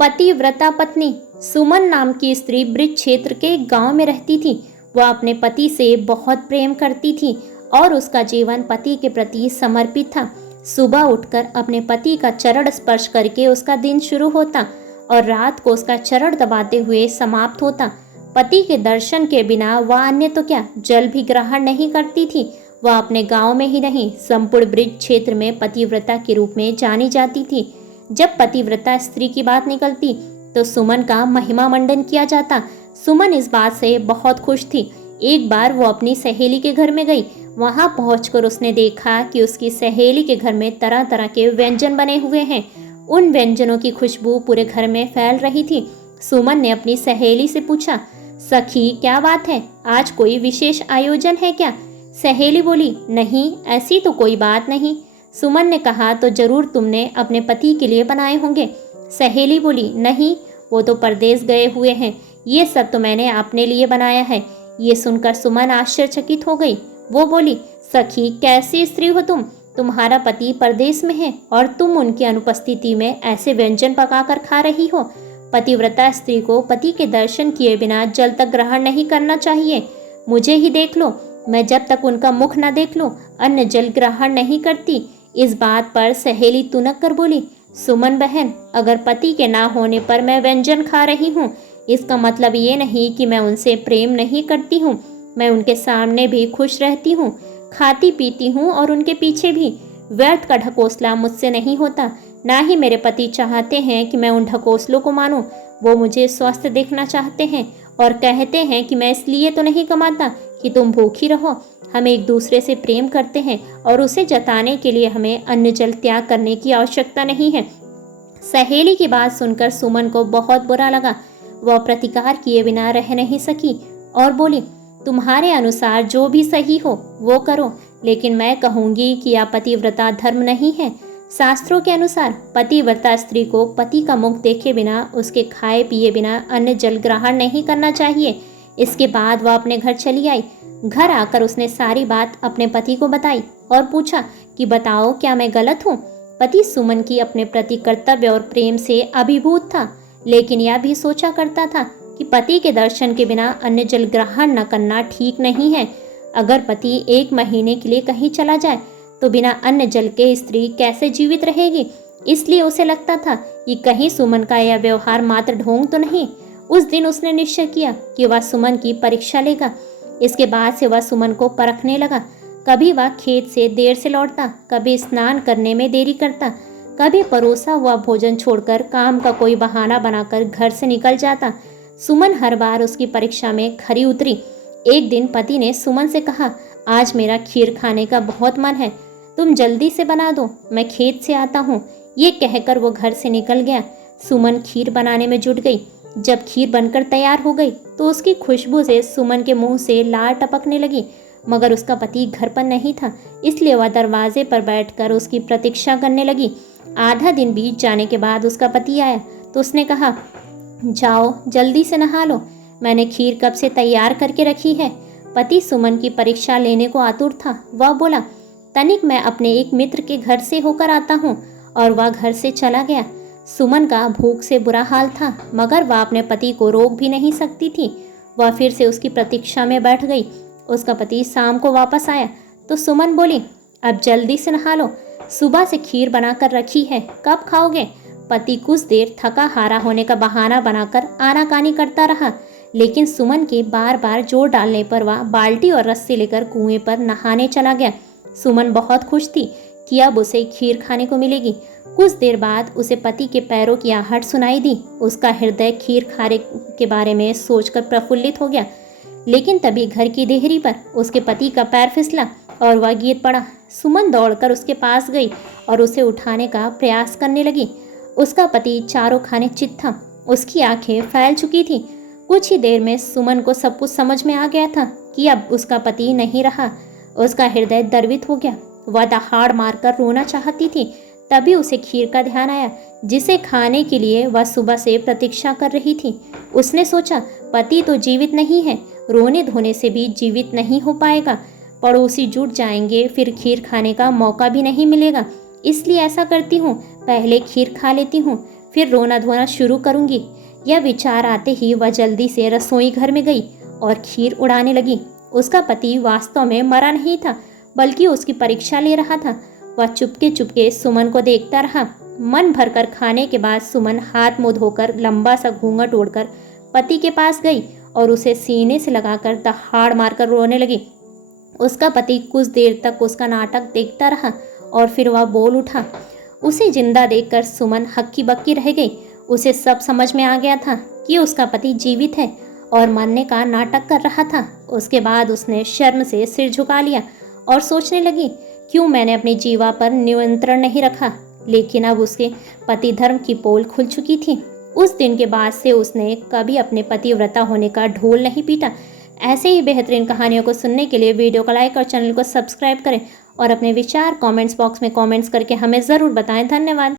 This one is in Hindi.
पतिव्रता पत्नी। सुमन नाम की स्त्री ब्रज क्षेत्र के एक गांव में रहती थी। वह अपने पति से बहुत प्रेम करती थी और उसका जीवन पति के प्रति समर्पित था। सुबह उठकर अपने पति का चरण स्पर्श करके उसका दिन शुरू होता और रात को उसका चरण दबाते हुए समाप्त होता। पति के दर्शन के बिना वह अन्य तो क्या जल भी ग्रहण नहीं करती थी। वह अपने गांव में ही नहीं संपूर्ण ब्रज क्षेत्र में पतिव्रता के रूप में जानी जाती थी। जब पतिव्रता स्त्री की बात निकलती तो सुमन का महिमा मंडन किया जाता। सुमन इस बात से बहुत खुश थी। एक बार वो अपनी सहेली के घर में गई। वहां पहुंचकर उसने देखा कि उसकी सहेली के घर में तरह तरह के व्यंजन बने हुए हैं। उन व्यंजनों की खुशबू पूरे घर में फैल रही थी। सुमन ने अपनी सहेली से पूछा, सखी क्या बात है, आज कोई विशेष आयोजन है क्या? सहेली बोली, नहीं ऐसी तो कोई बात नहीं। सुमन ने कहा, तो जरूर तुमने अपने पति के लिए बनाए होंगे। सहेली बोली, नहीं वो तो परदेश गए हुए हैं, ये सब तो मैंने अपने लिए बनाया है। ये सुनकर सुमन आश्चर्यचकित हो गई। वो बोली, सखी कैसी स्त्री हो तुम? तुम्हारा पति परदेश में है और तुम उनकी अनुपस्थिति में ऐसे व्यंजन पकाकर खा रही हो। पतिव्रता स्त्री को पति के दर्शन किए बिना जल तक ग्रहण नहीं करना चाहिए। मुझे ही देख लो, मैं जब तक उनका मुख न देख लूं अन्न जल ग्रहण नहीं करती। इस बात पर सहेली तुनक कर बोली, सुमन बहन, अगर पति के ना होने पर मैं व्यंजन खा रही हूँ, इसका मतलब ये नहीं कि मैं उनसे प्रेम नहीं करती हूँ। मैं उनके सामने भी खुश रहती हूँ, खाती पीती हूँ और उनके पीछे भी। व्यर्थ का ढकोसला मुझसे नहीं होता। ना ही मेरे पति चाहते हैं कि मैं उन ढकोसलों को मानूं। वो मुझे स्वस्थ देखना चाहते हैं और कहते हैं कि मैं इसलिए तो नहीं कमाता कि तुम भूखी रहो। हम एक दूसरे से प्रेम करते हैं और उसे जताने के लिए हमें अन्न जल त्याग करने की आवश्यकता नहीं है। सहेली की बात सुनकर सुमन को बहुत बुरा लगा। वह प्रतिकार किए बिना रह नहीं सकी और बोली, तुम्हारे अनुसार जो भी सही हो वो करो, लेकिन मैं कहूँगी कि यह पतिव्रता धर्म नहीं है। शास्त्रों के अनुसार पतिव्रता स्त्री को पति का मुख देखे बिना, उसके खाए पिए बिना अन्न जल ग्रहण नहीं करना चाहिए। इसके बाद वह अपने घर चली आई। घर आकर उसने सारी बात अपने पति को बताई और पूछा कि बताओ क्या मैं गलत हूँ? पति सुमन की अपने प्रति कर्तव्य और प्रेम से अभिभूत था, लेकिन यह भी सोचा करता था कि पति के दर्शन के बिना अन्न जल ग्रहण न करना ठीक नहीं है। अगर पति 1 महीने के लिए कहीं चला जाए तो बिना अन्न जल के स्त्री कैसे जीवित रहेगी? इसलिए उसे लगता था कि कहीं सुमन का यह व्यवहार मात्र ढोंग तो नहीं। उस दिन उसने निश्चय किया कि वह सुमन की परीक्षा लेगा। इसके बाद से वह सुमन को परखने लगा। कभी वह खेत से देर से लौटता, कभी स्नान करने में देरी करता, कभी परोसा हुआ भोजन छोड़कर काम का कोई बहाना बनाकर घर से निकल जाता। सुमन हर बार उसकी परीक्षा में खरी उतरी। एक दिन पति ने सुमन से कहा, आज मेरा खीर खाने का बहुत मन है, तुम जल्दी से बना दो, मैं खेत से आता हूँ। ये कहकर वो घर से निकल गया। सुमन खीर बनाने में जुट गई। जब खीर बनकर तैयार हो गई तो उसकी खुशबू से सुमन के मुंह से लार टपकने लगी, मगर उसका पति घर पर नहीं था, इसलिए वह दरवाजे पर बैठकर उसकी प्रतीक्षा करने लगी। आधा दिन बीत जाने के बाद उसका पति आया तो उसने कहा, जाओ जल्दी से नहा लो, मैंने खीर कब से तैयार करके रखी है। पति सुमन की परीक्षा लेने को आतुर था। वह बोला, तनिक मैं अपने एक मित्र के घर से होकर आता हूँ, और वह घर से चला गया। सुमन का भूख से बुरा हाल था, मगर वह अपने पति को रोक भी नहीं सकती थी। वह फिर से उसकी प्रतीक्षा में बैठ गई। उसका पति शाम को वापस आया तो सुमन बोली, अब जल्दी से नहा लो, सुबह से खीर बनाकर रखी है, कब खाओगे? पति कुछ देर थका हारा होने का बहाना बनाकर आनाकानी करता रहा, लेकिन सुमन के बार बार जोर डालने पर वह बाल्टी और रस्सी लेकर कुएं पर नहाने चला गया। सुमन बहुत खुश थी कि अब उसे खीर खाने को मिलेगी। कुछ देर बाद उसे पति के पैरों की आहट सुनाई दी। उसका हृदय खीर खाने के बारे में सोचकर प्रफुल्लित हो गया, लेकिन तभी घर की देहरी पर उसके पति का पैर फिसला और वह गिर पड़ा। सुमन दौड़कर उसके पास गई और उसे उठाने का प्रयास करने लगी। उसका पति चारों खाने चित था, उसकी आंखें फैल चुकी थी। कुछ ही देर में सुमन को सब कुछ समझ में आ गया था कि अब उसका पति नहीं रहा। उसका हृदय द्रवित हो गया। वह दहाड़ मारकर रोना चाहती थी। तभी उसे खीर का ध्यान आया, जिसे खाने के लिए वह सुबह से प्रतीक्षा कर रही थी। उसने सोचा, पति तो जीवित नहीं है, रोने धोने से भी जीवित नहीं हो पाएगा। पड़ोसी जुट जाएंगे, फिर खीर खाने का मौका भी नहीं मिलेगा। इसलिए ऐसा करती हूँ, पहले खीर खा लेती हूँ, फिर रोना धोना शुरू करूंगी। यह विचार आते ही वह जल्दी से रसोई घर में गई और खीर उड़ाने लगी। उसका पति वास्तव में मरा नहीं था, बल्कि उसकी परीक्षा ले रहा था। वह चुपके चुपके सुमन को देखता रहा। मन भरकर खाने के बाद सुमन हाथ मुंह धोकर लंबा सा घूंघट ओढ़कर पति के पास गई और उसे सीने से लगाकर दहाड़ मारकर रोने लगी। उसका पति कुछ देर तक उसका नाटक देखता रहा और फिर वह बोल उठा। उसे जिंदा देखकर सुमन हक्की बक्की रह गई। उसे सब समझ में आ गया था कि उसका पति जीवित है और मरने का नाटक कर रहा था। उसके बाद उसने शर्म से सिर झुका लिया और सोचने लगी, क्यों मैंने अपनी जीवा पर नियंत्रण नहीं रखा। लेकिन अब उसके पति धर्म की पोल खुल चुकी थी। उस दिन के बाद से उसने कभी अपने पतिव्रता होने का ढोल नहीं पीटा। ऐसे ही बेहतरीन कहानियों को सुनने के लिए वीडियो को लाइक और चैनल को सब्सक्राइब करें और अपने विचार कमेंट्स बॉक्स में कमेंट्स करके हमें ज़रूर बताएं। धन्यवाद।